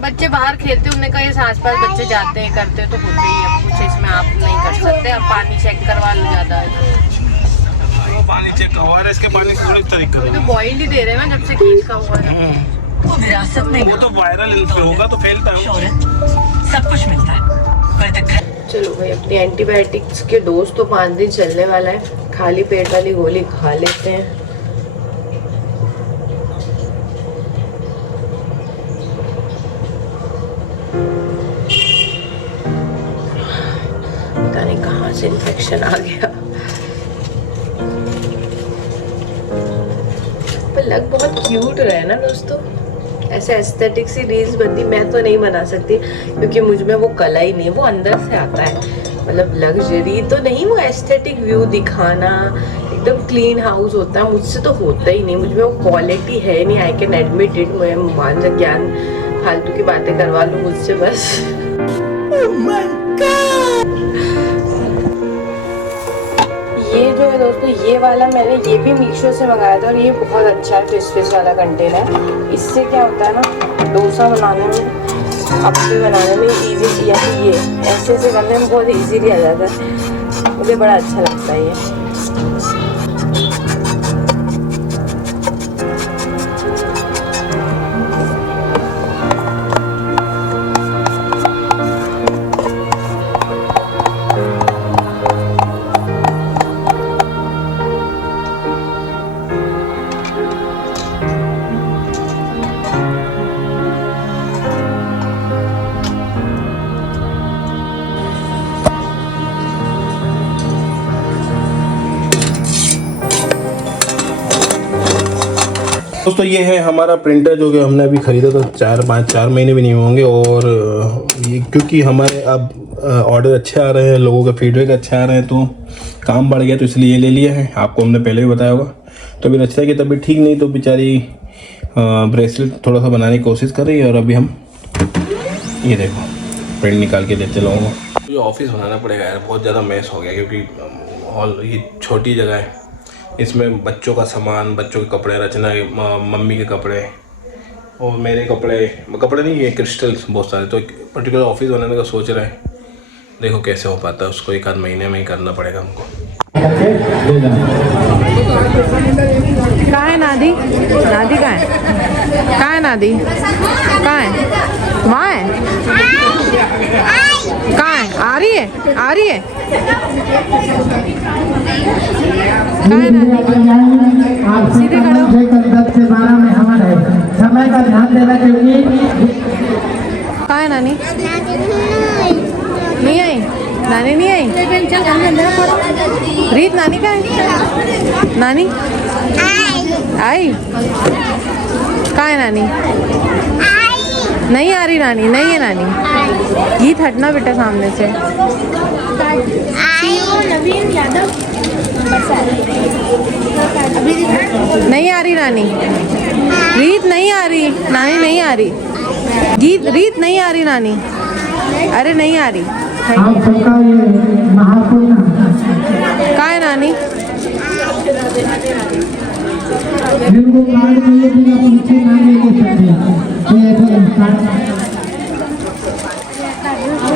बच्चे बाहर खेलते, उन्हें कहीं आस पास बच्चे जाते हैं करते हैं तो होते ही है, कुछ इसमें आप नहीं कर सकते। अब पानी चेक करवा लो ज्यादा है तो पानी चेक करवा रहे, इसके पानी थोड़ी तरीका तो बॉइल ही दे रहे हैं ना जब से केस का हुआ है। वो विरासत में वो तो वायरल होगा तो फैलता है, सब कुछ मिलता है। चलो भाई, अपनी एंटीबायोटिक्स के डोज तो 5 दिन चलने वाला है, खाली पेट वाली गोली खा लेते हैं। पता नहीं कहाँ से इन्फेक्शन आ गया, पर लग बहुत क्यूट रहा है ना दोस्तों। ऐसे एस्थेटिक सी रील्स बनती मैं तो नहीं बना सकती क्योंकि मुझ में वो कला ही नहीं है, वो अंदर से आता है। मतलब लग्जरी तो नहीं, वो एस्थेटिक व्यू दिखाना, एकदम क्लीन हाउस होता है, मुझसे तो होता ही नहीं। मुझ में वो क्वालिटी है नहीं, आई कैन एडमिट इट। मैं मान जा ज्ञान फालतू की बातें करवा लूँ मुझसे बस। ये जो है दोस्तों, ये वाला मैंने ये भी मीशो से मंगाया था और ये बहुत अच्छा है फिश वाला कंटेनर। इससे क्या होता है ना, डोसा बनाने में, अप्पे बनाने में इजी, या फिर ये ऐसे करने में बहुत इजीली आ जाता है। मुझे बड़ा अच्छा लगता है ये। दोस्तों ये है हमारा प्रिंटर जो कि हमने अभी ख़रीदा था, 4 महीने भी नहीं होंगे। और ये क्योंकि हमारे अब ऑर्डर अच्छे आ रहे हैं, लोगों का फीडबैक अच्छे आ रहे हैं, तो काम बढ़ गया, तो इसलिए ये ले लिया है। आपको हमने पहले भी बताया होगा। तो अभी रचना की तबीयत ठीक नहीं, तो बेचारी ब्रेसलेट थोड़ा सा बनाने की कोशिश कर रही है। और अभी हम ये देखो प्रिंट निकाल के देते लोगों को। ये ऑफिस बनाना पड़ेगा यार, बहुत ज़्यादा मैस हो गया क्योंकि हॉल ये छोटी जगह है, इसमें बच्चों का सामान, बच्चों के कपड़े, रचना के मम्मी के कपड़े और मेरे कपड़े नहीं, ये क्रिस्टल्स बहुत सारे। तो पर्टिकुलर ऑफिस बनाने का सोच रहा है, देखो कैसे हो पाता है, उसको 1 आध महीने में ही करना पड़ेगा हमको। कहाँ है नादी? नादी कहाँ है? कहाँ है नादी? कहाँ है? वहाँ है? कहाँ है? आ रही है? आ रही है? कहाँ है नादी? सीधे खड़ो। 10 से 12 में हमारा है, समय का ध्यान देना क्योंकि कहाँ है नानी? नहीं आई? नानी नहीं आई? रीत नानी कहाँ है? नानी आई? कहाँ है नानी? नहीं आ रही नानी, नहीं है नानी। गीत हटना बेटा सामने से। नहीं आ रही नानी, रीत नहीं आ रही, नानी नहीं आ रही, गीत रीत नहीं आ रही नानी, अरे नहीं आ रही। कहाँ है नानी?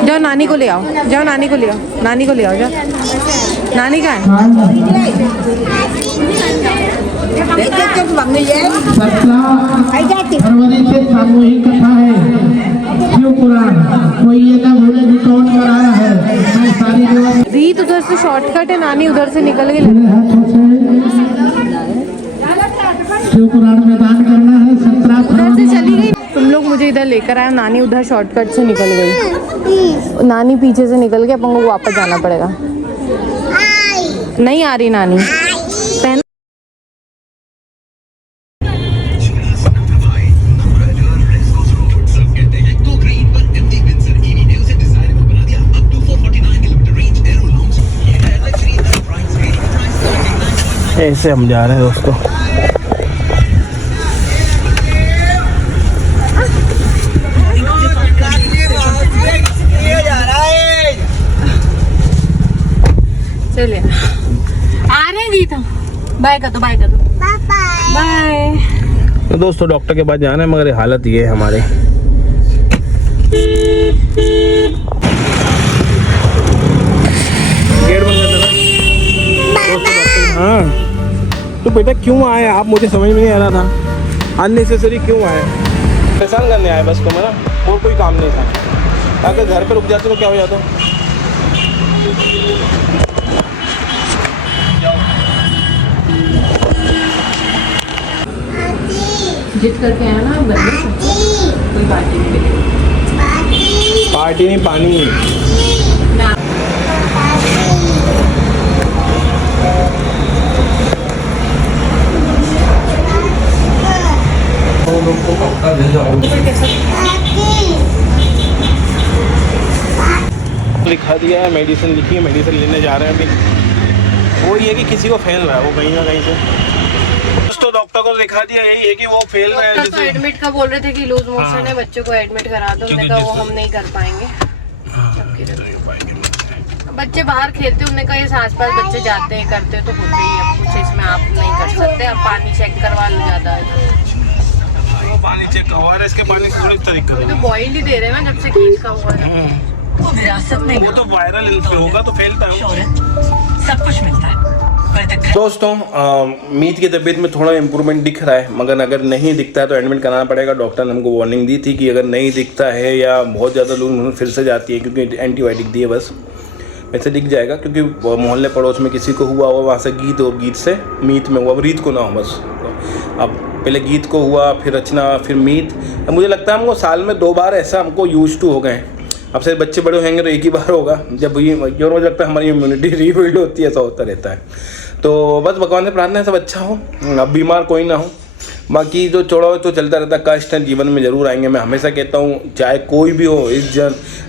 जाओ नानी को ले आओ, जाओ नानी को ले आओ, नानी को ले आओ, जाओ। नानी कहाँ है? फरवरी से सामूहिक कथा है, शिव पुराण, कोई ये ना भूले भी कौन कराया है। मैं सारी रीत उधर से शॉर्टकट है, नानी उधर से निकल गई। शिव पुराण में दान करना है। 17 उधर से चली गई, तुम लोग मुझे इधर लेकर आए, नानी उधर शॉर्टकट से निकल गई। नानी पीछे से निकल गई, अपन को वापस जाना पड़ेगा। नहीं आ रही नानी। पहन ऐसे हम जा रहे हैं दोस्तों। चलिए आ रहे हैं गीत, बाय कर दो, बाय कर दो, बाय। तो दोस्तों डॉक्टर के पास जाना है, मगर हालत ये है हमारे। गेट बंद कर देना। हाँ तो बेटा क्यों आए आप, मुझे समझ में नहीं आ रहा था अननेसेसरी क्यों आए। परेशान करने आए बस को, मेरा और कोई काम नहीं था। अगर घर पे रुक जाते तो क्या हो जाता। जिद करके आया ना, बंदे कोई पार्टी नहीं मिलेगी। पार्टी नहीं, पानी। लिखा दिया है, मेडिसिन लिखी है, मेडिसिन लेने जा रहे हैं अभी। वो ये कि किसी को फैल रहा है वो कहीं ना कहीं से। तो डॉक्टर को दिखा दिया, यही है कि वो फेल रहा है। डॉक्टर तो एडमिट का बोल रहे थे कि लूज मोशन है, बच्चों को एडमिट करा दो। हमने कहा वो हम नहीं कर पाएंगे। बच्चे बाहर खेलते, उन्होंने कहा ये आसपास बच्चे जाते हैं करते तो होते ही, अब कुछ इसमें आप नहीं कर सकते। अब पानी चेक करवा लो ज्यादा है वो पानी चेक करवा रहे, इसके पानी से थोड़ी तरीका तो बॉइल ही दे रहे हैं ना जब से केस का हुआ है। वो विरासत में वो तो वायरल होगा तो फैलता है। शोहरत सब कुछ मिलता है पर दखल। दोस्तों मीत की तबीयत में थोड़ा इम्प्रूवमेंट दिख रहा है, मगर अगर नहीं दिखता है तो एडमिट कराना पड़ेगा। डॉक्टर ने हमको वार्निंग दी थी कि अगर नहीं दिखता है या बहुत ज़्यादा लूज फिर से जाती है, क्योंकि एंटीबायोटिक दी है बस, वैसे दिख जाएगा। क्योंकि मोहल्ले पड़ोस में किसी को हुआ हो, वहाँ से गीत हो, गीत से मीत में हुआ, अब रीत को ना हो बस। अब पहले गीत को हुआ, फिर रचना, फिर मीत। अब मुझे लगता है हमको साल में 2 बार ऐसा हमको यूज टू हो गए हैं। अब से बच्चे बड़े होंगे तो एक ही बार होगा, जब ये मुझे लगता है हमारी इम्यूनिटी रीबिल्ड होती है, ऐसा होता रहता है। तो बस भगवान से प्रार्थना है सब अच्छा हो, अब बीमार कोई ना हो। बाकी जो चौड़ा तो चलता रहता, कष्ट है जीवन में ज़रूर आएंगे। मैं हमेशा कहता हूँ चाहे कोई भी हो, इस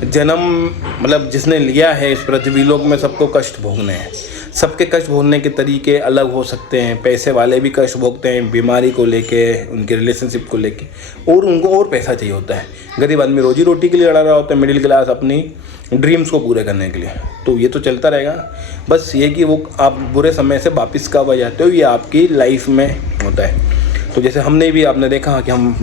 जन्म मतलब जिसने लिया है इस पृथ्वी लोक में, सबको कष्ट भोगने हैं। सबके कष्ट भोगने के तरीके अलग हो सकते हैं। पैसे वाले भी कष्ट भोगते हैं बीमारी को लेके, उनके रिलेशनशिप को लेके, और उनको और पैसा चाहिए होता है। गरीब आदमी रोजी रोटी के लिए लड़ा रहा होता है, मिडिल क्लास अपनी ड्रीम्स को पूरे करने के लिए। तो ये तो चलता रहेगा। बस ये कि वो आप बुरे समय से वापस कब आ जाते हो, ये आपकी लाइफ में होता है। तो जैसे हमने भी, आपने देखा कि हम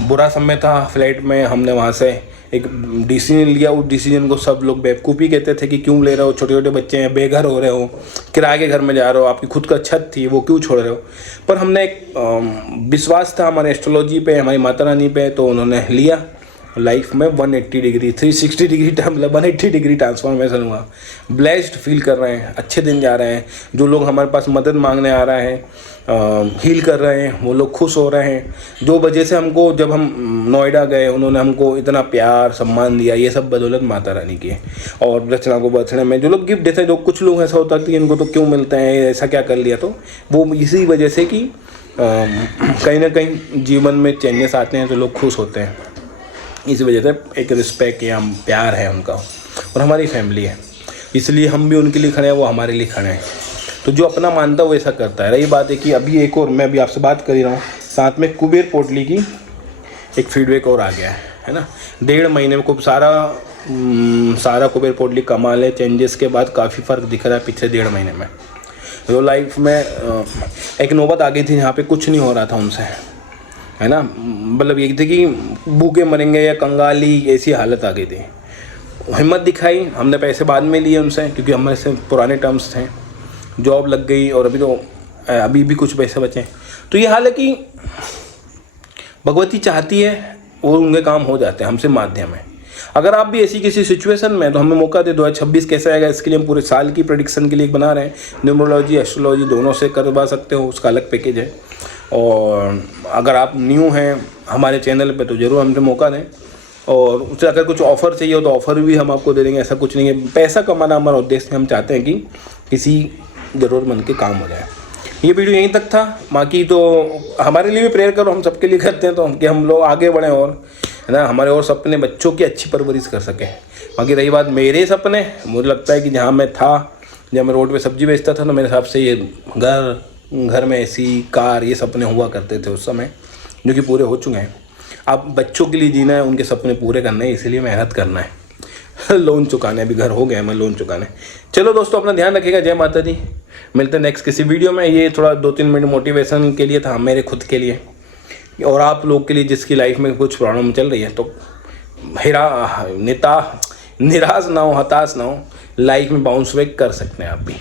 बुरा समय था फ्लैट में, हमने वहाँ से एक डिसीजन लिया। उस डिसीजन को सब लोग बेवकूफ़ी कहते थे कि क्यों ले रहे हो, छोटे छोटे बच्चे हैं, बेघर हो रहे हो, किराए के घर में जा रहे हो, आपकी खुद का छत थी वो क्यों छोड़ रहे हो। पर हमने एक विश्वास था हमारे एस्ट्रोलॉजी पे, हमारी माता रानी पे, तो उन्होंने लिया। लाइफ में 180 डिग्री 360 डिग्री 180 डिग्री ट्रांसफॉर्मेशन हुआ। ब्लेस्ड फील कर रहे हैं, अच्छे दिन जा रहे हैं। जो लोग हमारे पास मदद मांगने आ रहे हैं, हील कर रहे हैं, वो लोग खुश हो रहे हैं। जो वजह से हमको, जब हम नोएडा गए, उन्होंने हमको इतना प्यार सम्मान दिया, ये सब बदौलत माता रानी की है। और रचना को बर्थडे में जो लोग गिफ्ट देते हैं, जो कुछ लोग ऐसा होता है कि इनको तो क्यों मिलते हैं, ऐसा क्या कर लिया, तो वो इसी वजह से कि कहीं ना कहीं जीवन में चेंजेस आते हैं तो लोग खुश होते हैं। इस वजह से एक रिस्पेक्ट या प्यार है उनका, और हमारी फैमिली है, इसलिए हम भी उनके लिए खड़े हैं, वो हमारे लिए खड़े हैं। तो जो अपना मानता है वो ऐसा करता है। रही बात है कि अभी एक और, मैं अभी आपसे बात कर ही रहा हूँ, साथ में कुबेर पोटली की एक फीडबैक और आ गया है ना। 1.5 महीने में खूब सारा कुबेर पोटली कमाल है। चेंजेस के बाद काफ़ी फ़र्क दिख रहा है पिछले 1.5 महीने में। तो लाइफ में एक नौबत आ गई थी जहाँ पे कुछ नहीं हो रहा था उनसे, है ना। मतलब ये थी कि भूखे मरेंगे या कंगाली, ऐसी हालत आ गई थी। हिम्मत दिखाई, हमने पैसे बाद में लिए उनसे, क्योंकि हमारे से पुराने टर्म्स थे। जॉब लग गई और अभी भी कुछ पैसे बचे। तो ये हाल है कि भगवती चाहती है और उनके काम हो जाते हैं हमसे माध्यम है। अगर आप भी ऐसी किसी सिचुएशन में, तो हमें मौका दे। 2026 कैसे आएगा इसके लिए हम पूरे साल की प्रेडिक्शन के लिए बना रहे हैं। न्यूमरोलॉजी, एस्ट्रोलॉजी दोनों से करवा सकते हो, उसका अलग पैकेज है। और अगर आप न्यू हैं हमारे चैनल पे तो ज़रूर हमसे मौका दें। और उससे अगर कुछ ऑफ़र चाहिए हो तो ऑफ़र भी हम आपको दे देंगे। ऐसा कुछ नहीं है, पैसा कमाना हमारा उद्देश्य है। हम चाहते हैं कि किसी ज़रूरतमंद के काम हो जाए। ये वीडियो यहीं तक था। बाकी तो हमारे लिए भी प्रेयर करो, हम सबके लिए करते हैं तो कि हम लोग आगे बढ़ें, और है ना, हमारे और सपने बच्चों की अच्छी परवरिश कर सकें। बाकी रही बात मेरे सपने, मुझे लगता है कि जहाँ मैं था, जब मैं रोड पे सब्जी बेचता था, तो मेरे हिसाब से ये घर में ऐसी कार, ये सपने हुआ करते थे उस समय, जो कि पूरे हो चुके हैं। अब बच्चों के लिए जीना है, उनके सपने पूरे करने हैं, इसीलिए मेहनत करना है। लोन चुकाने, अभी घर हो गया मैं लोन चुकाने। चलो दोस्तों, अपना ध्यान रखिएगा। जय माता दी। मिलते हैं नेक्स्ट किसी वीडियो में। ये थोड़ा 2-3 मिनट मोटिवेशन के लिए था, मेरे खुद के लिए। और आप लोग के लिए जिसकी लाइफ में कुछ प्रॉब्लम चल रही है तो निराश ना हो, हताश ना हो, लाइफ में बाउंस बैक कर सकते हैं आप भी।